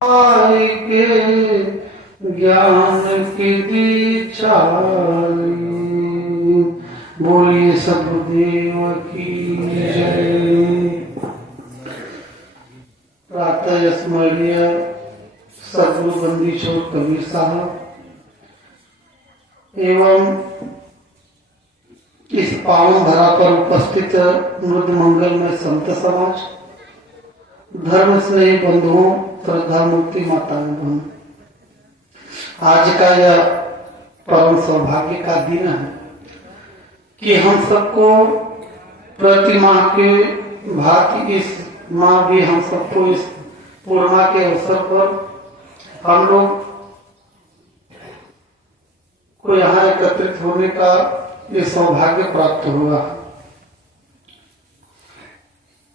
के ज्ञान की दीक्षा बोलिए सदगुरुदेव की जय। प्रातः स्मरणीय सदगुरु बंदी छोड़ कबीर साहब एवं इस पावन धरा पर उपस्थित मृद मंगल में संत समाज, धर्म स्नेही बंधुओं, श्रद्धा मूर्ति माताएं बहन, आज का यह परम सौभाग्य का दिन है कि हम सबको प्रतिमा के भांति इस माँ भी हम सबको इस पूर्णिमा के अवसर पर हम लोग को यहाँ एकत्रित होने का ये सौभाग्य प्राप्त हुआ।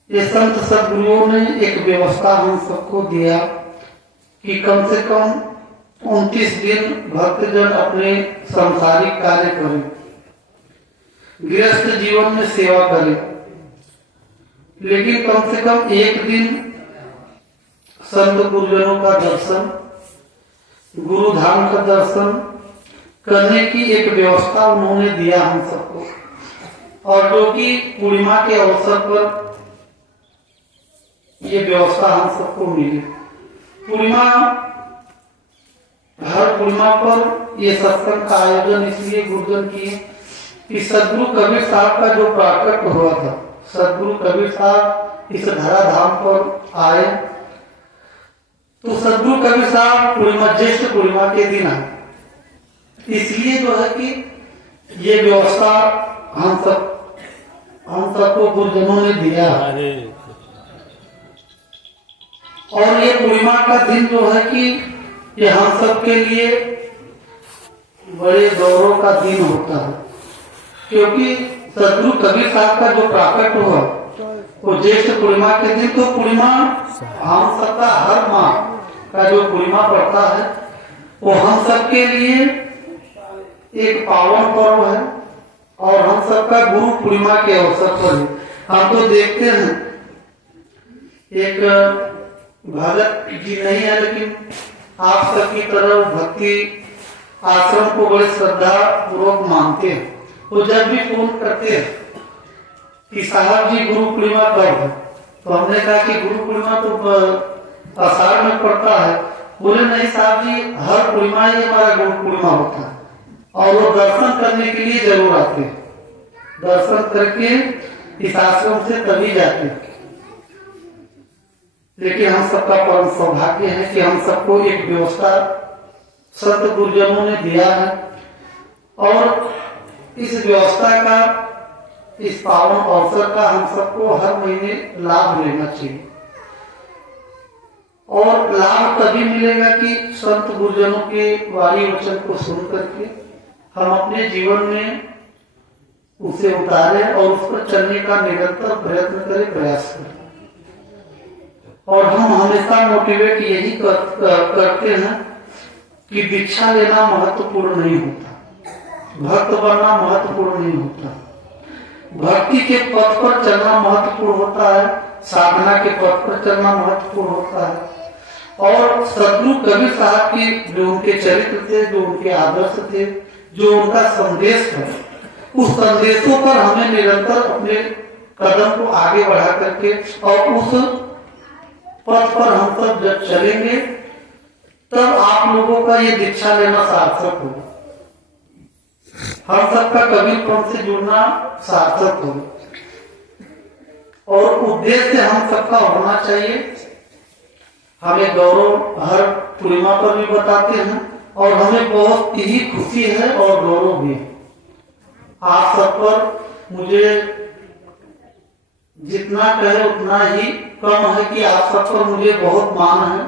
ये संत सदगुरुओं ने एक व्यवस्था हम सबको दिया कि कम से कम 29 दिन भक्तजन अपने सांसारिक कार्य करें, गृहस्थ जीवन में सेवा करें, लेकिन कम से कम एक दिन संत गुरुजनों का दर्शन, गुरु धाम का दर्शन करने की एक व्यवस्था उन्होंने दिया हम सबको। और जो कि पूर्णिमा के अवसर पर ये व्यवस्था हम सबको मिली। पूर्णिमा, हर पूर्णिमा पर ये सत्संग का आयोजन इसलिए गुरुजन किए कि सदगुरु कबीर साहब का जो प्राकट्य हुआ था, सदगुरु कबीर साहब इस धराधाम पर आए तो सदगुरु कबीर साहब पूर्णिमा, ज्येष्ठ पूर्णिमा के दिन आए। इसलिए जो है कि ये व्यवस्था हम सबको गुरुजनों ने दिया। और ये पूर्णिमा का दिन जो है कि ये हम सब के लिए बड़े गौरव का दिन होता है, क्योंकि सदगुरु कबीर साहब का जो प्राकट्य हुआ वो ज्येष्ठ पूर्णिमा के दिन, तो पूर्णिमा हम सबका हर माह का जो पूर्णिमा पड़ता है वो हम सब के लिए एक पावन पर्व है। और हम सबका गुरु पूर्णिमा के अवसर पर हम तो देखते हैं, एक भगत जी नहीं है लेकिन आप सबकी तरह भक्ति आश्रम को बड़े श्रद्धा पूर्वक मानते हैं। वो जब भी फोन करते हैं कि साहब जी गुरु पूर्णिमा कब है, तो हमने कहा कि गुरु पूर्णिमा तो आषाढ़ में पड़ता है। बोले नहीं साहब जी, हर पूर्णिमा ही हमारा गुरु पूर्णिमा होता है। और वो दर्शन करने के लिए जरूर आते हैं, दर्शन करके इस आश्रम से तभी जाते हैं। लेकिन हम सबका परम सौभाग्य है कि हम सबको एक व्यवस्था संत गुरुजनों ने दिया है और इस व्यवस्था का, इस पावन अवसर का हम सबको हर महीने लाभ लेना चाहिए। और लाभ तभी मिलेगा कि संत गुरुजनों के वाणी वचन को सुन करके हम अपने जीवन में उसे उतारें और उस पर चलने का निरंतर प्रयत्न करें, प्रयास करें। और हम हमेशा मोटिवेट यही करते हैं कि दीक्षा लेना महत्वपूर्ण नहीं होता, भक्त बनना महत्वपूर्ण नहीं होता, भक्ति के पथ पर चलना महत्वपूर्ण होता है, साधना के पथ पर चलना महत्वपूर्ण होता है। और सदगुरु कबीर साहब की जो उनके चरित्र थे, जो उनके आदर्श थे, जो उनका संदेश है, उस संदेशों पर हमें निरंतर अपने कदम को आगे बढ़ा करके और उस पथ पर हम सब जब चलेंगे तब आप लोगों का ये दीक्षा लेना सार्थक होगा, हम सबका कबीरपंथ से जुड़ना सार्थक होगा। और उद्देश्य हम सबका होना चाहिए। हमें गौरव हर पूर्णिमा पर भी बताते हैं और हमें बहुत ही खुशी है और गौरव भी है। आप सब पर मुझे जितना कहे उतना ही कम है कि आप सब पर मुझे बहुत मान है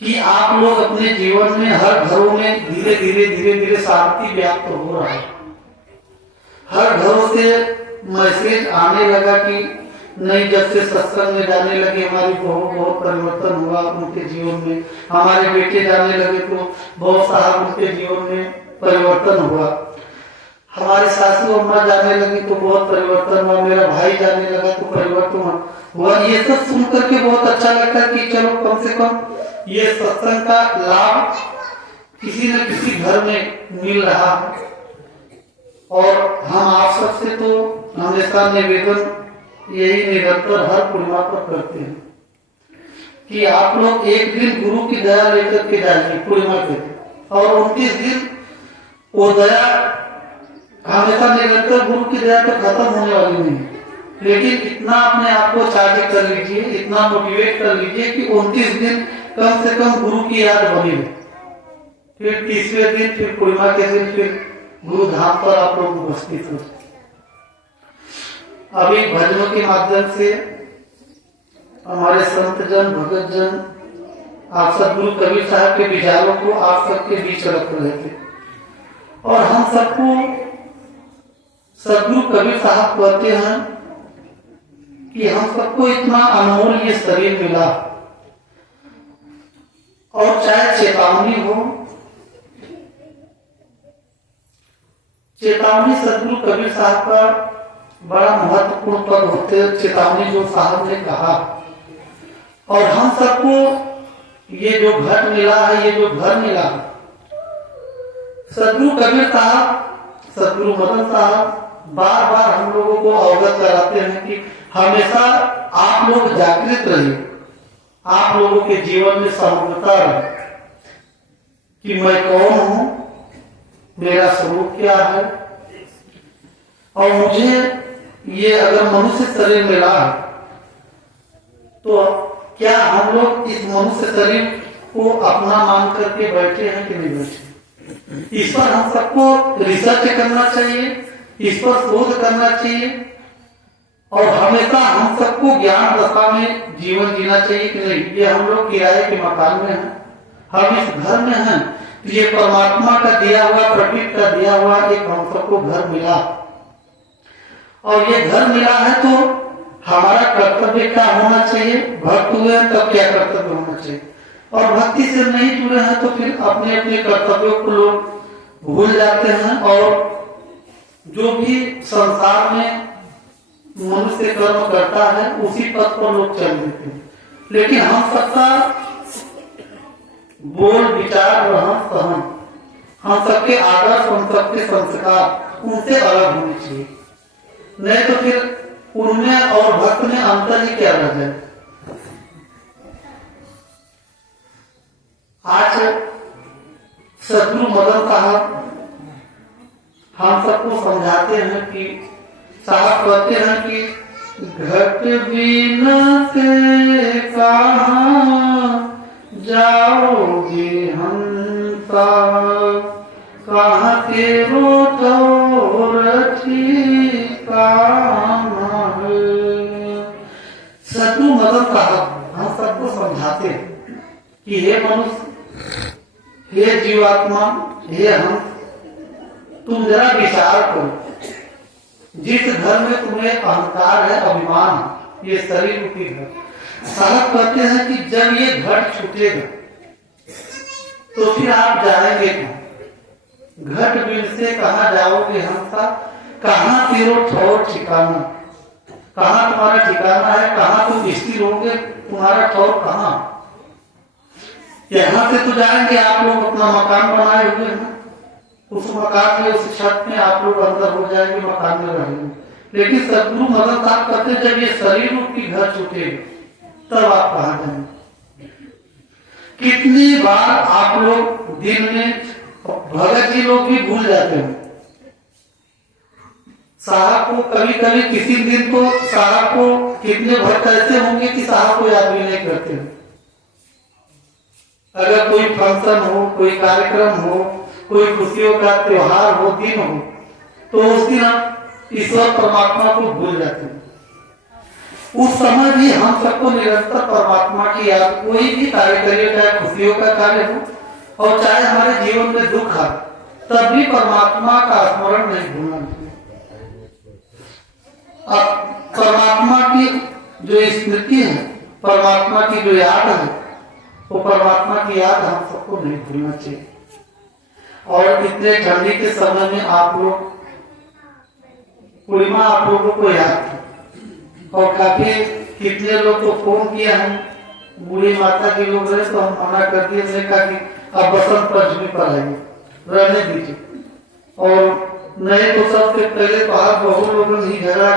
कि आप लोग अपने जीवन में हर घरों में धीरे धीरे शांति व्याप्त हो रहा है। हर घरों से मैसेज आने लगा कि नहीं, जब से सत्संग में जाने लगे हमारी बहुत परिवर्तन हुआ उनके जीवन में, हमारे बेटे जाने लगे तो बहुत साहब उनके जीवन में परिवर्तन हुआ, हमारे सासू अम्मा जाने लगी तो बहुत परिवर्तन हुआ, मेरा भाई जाने लगा तो परिवर्तन हुआ। वह ये सब सुन करके बहुत अच्छा लगता है कि चलो कम से कम ये सत्संग का लाभ किसी न किसी घर में मिल रहा है। और हम आप सबसे तो हमेशा निवेदन यही निरंतर हर पूर्णिमा पर करते हैं कि आप लोग एक दिन गुरु की दया लेकर के जाइए पूर्णिमा के दिन, और 29 दिन वो दया हमेशा निरंतर गुरु की दया तो खत्म होने वाली नहीं है, लेकिन इतना अपने आप को चार्ज कर लीजिए, इतना मोटिवेट कर लीजिए कि 29 दिन कम से कम गुरु की याद बनी रहे। फिर 30वें दिन फिर पूर्णिमा के दिन फिर गुरु धाम पर आप लोग उपस्थित हो। अभी भजनों के माध्यम से हमारे संत जन भगत जन आप सदगुरु कबीर साहब के विचारों को आप सबके बीच रख रहे थे, और हम सबको सदगुरु कबीर साहब कहते हैं कि हम सबको इतना अनमोल ये शरीर मिला, और चाहे चेतावनी हो, चेतावनी सदगुरु कबीर साहब का बड़ा महत्वपूर्ण पद होते हैं, चेतावनी जो साहब ने कहा। और हम सबको ये जो घर मिला है, ये जो घर मिला, सदगुरु कबीर साहब, सदगुरु मदन साहब बार बार हम लोगों को अवगत कराते हैं कि हमेशा आप लोग जागृत रहिए, आप लोगों के जीवन में समग्रता रहे कि मैं कौन हूं, मेरा स्वरूप क्या है, और मुझे ये अगर मनुष्य शरीर मिला है तो क्या हम लोग इस मनुष्य शरीर को अपना मान करके बैठे हैं कि नहीं बैठे। इस पर हम सबको रिसर्च करना चाहिए, इस पर शोध करना चाहिए, और हमेशा हम सबको ज्ञान दशा में जीवन जीना चाहिए कि नहीं। ये हम लोग किराए के मकान में हैं, हम इस घर में हैं, तो ये परमात्मा का दिया हुआ, प्रकृति का दिया हुआ एक हम सबको घर मिला, और ये घर मिला है तो हमारा कर्तव्य क्या होना चाहिए। भक्त हुए हैं तब क्या कर्तव्य होना चाहिए, और भक्ति से नहीं जुड़े हैं तो फिर अपने अपने कर्तव्यों को लोग भूल जाते हैं, और जो भी संसार में मनुष्य कर्म करता है उसी पथ पर लोग चल देते हैं। लेकिन हम सबका बोल विचार रहन सहन, हम सबके आदर्श, हम सबके संस्कार उनसे अलग होने चाहिए, नहीं तो फिर उनमें और भक्त में अंतर ही क्या रह जाए। आज सदगुरु मदन साहब हम सबको समझाते हैं कि साहब कहते हैं कि घट बिन से कहाँ जाओगे हंसा, कहाँ तेरो तोर सदगुरु मदन साहब हम सबको समझाते हैं कि हे मनुष्य, हे जीवात्मा, हे हम, तुम जरा विचार करो, जिस घर में तुम्हें अहंकार है, अभिमान है, ये शरीर रूपी घर, साहब कहते हैं कि जब ये घट छूटेगा तो फिर आप जाएंगे कहाँ। घट बिन से कहाँ जाओगे हंसा, कहाँ तेरो ठौर ठिकाना, कहाँ तुम्हारा ठिकाना है, कहाँ तुम स्थिर होंगे, तुम्हारा ठौर कहाँ। यहाँ से तो जाएंगे आप लोग, अपना मकान बनाए हुए हैं, उस मकान में, उस छत में आप लोग अंदर हो जाएंगे, मकान में रहेंगे। लेकिन सदगुरु मदन साहब कहते जब ये शरीर रूप की घर छूटेगा तब आप कहाँ जाएंगे। कितनी बार आप लोग दिन में, भगत जी लोग भी भूल जाते हैं, साहब को कभी कभी किसी दिन तो साहब को कितने भक्त ऐसे होंगे कि साहब को याद भी नहीं करते। अगर कोई फंक्शन हो, कोई कार्यक्रम हो, कोई खुशियों का त्योहार हो, दिन हो, तो उस दिन हम ईश्वर परमात्मा को भूल जाते हैं। उस समय भी हम सबको निरंतर परमात्मा की याद, कोई भी कार्य करिए, चाहे खुशियों का कार्य हो और चाहे हमारे जीवन में दुख आए, तब भी परमात्मा का स्मरण नहीं भूलना चाहिए। अब परमात्मा की जो स्मृति है, परमात्मा की जो याद है, वो परमात्मा की याद हम सबको नहीं भूलना चाहिए। और इतने ठंडी के समय में आप लोग, पूर्णिमा आप लोगों को याद थी और काफी कितने लोग तो फोन किया हम बूढ़ी माता के लोग रहे तो हम मना कर दिए, मैंने कहा कि अब बसंत पंचमी पर आइए, रहने दीजिए। और नहीं तो सबसे पहले तो आप बहुत लोगों ने झगड़ा